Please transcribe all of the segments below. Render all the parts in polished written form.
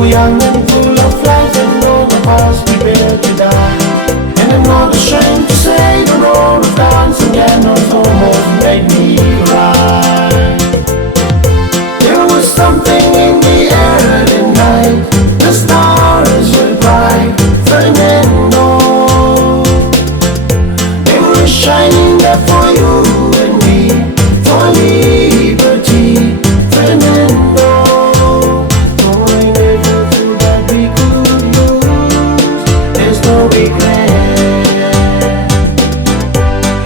were young and full of life, and all of us prepared to die. And I'm not ashamed to say the roar of dancing candles almost made me cry. There was something in the air at night, the stars were bright, Fernando. They were shining there for you and me, for liberty, Fernando. So I never thought that we could lose, there's no regret.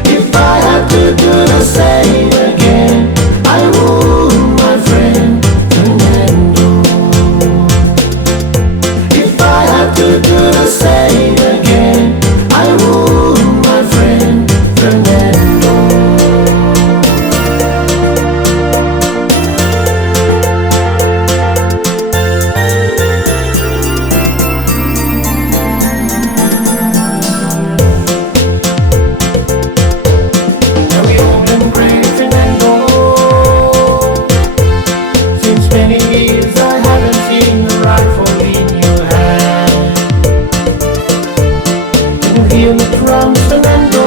If I had to do the same again, I would, my friend, Fernando. If I had to do the same again, I would, my friend, Fernando. Now we old and brave, Fernando. Since many years I haven't seen the rifle in your hand. Can you hear the drums, Fernando?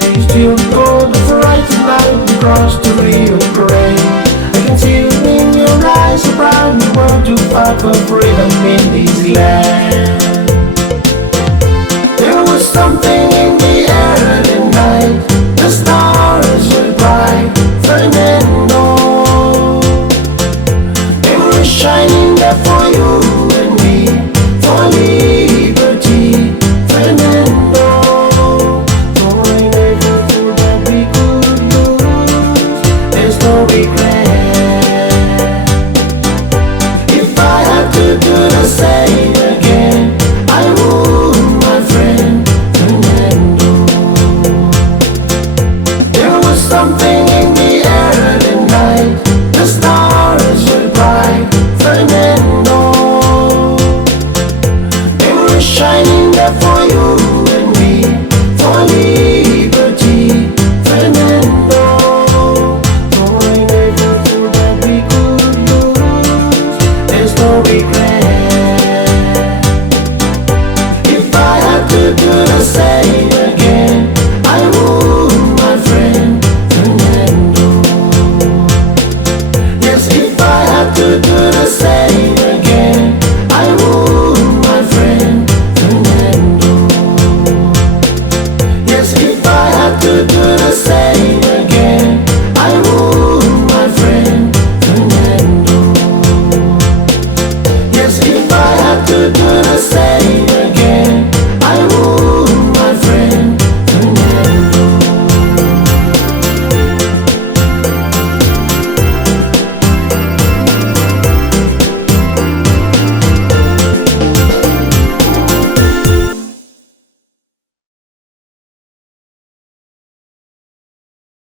Do you still recall the frightened night across the Rio Grande? I can see it in your eyes, so proud you were to fight for freedom in this land. There was something